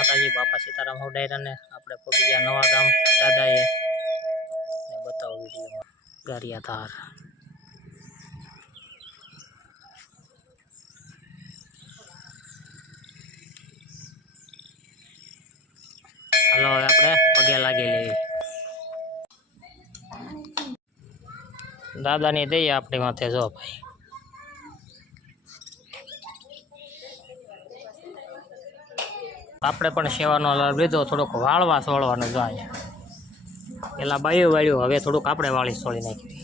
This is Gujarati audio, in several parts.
માતાજી, બાપા સીતારામ હોડાયરા ને આપણે પહોંચી ગયા નવા ગામ દાદાએ ને બતાવો વિડીયોમાં ગારિયાધાર। હાલો હવે આપણે પગે લાગી લેવી। દાદાની દઈએ આપણી માથે જો ભાઈ। આપણે પણ સેવાનો લાભ લીધો, થોડોક વાળવા સોળવાનું જો અહીંયા પેલા બાયું વાળ્યું, હવે થોડુંક આપણે વાળી સોળી નાખી।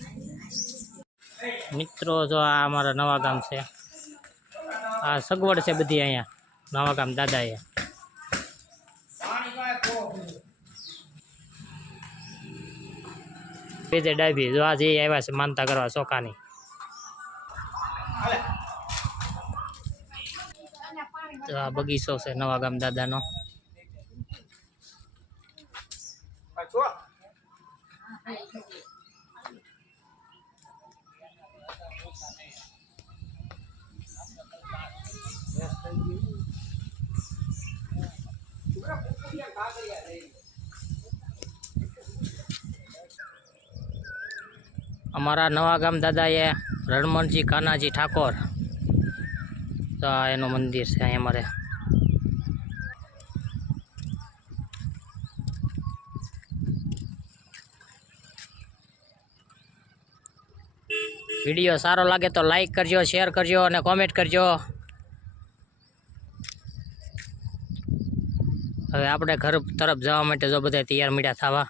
મિત્રો જો આ અમારા નવા ગામ છે, આ સગવડ છે બધી અહીંયા નવા ગામ દાદાએ। બીજે ડાભી જો આજે આવ્યા છે માનતા કરવા ચોખાની। તો આ બગીચો છે નવા ગામ દાદાનો। અમારા નવા ગામ દાદાએ રણમણજી કાનાજી ઠાકોર, તો આ એનું મંદિર છે અહીંયા અમારે। વિડીયો સારો લાગે તો લાઈક કરજો, શેર કરજો અને કોમેન્ટ કરજો। હવે આપણે ઘર તરફ જવા માટે જો બધા તૈયાર મીડા થવા।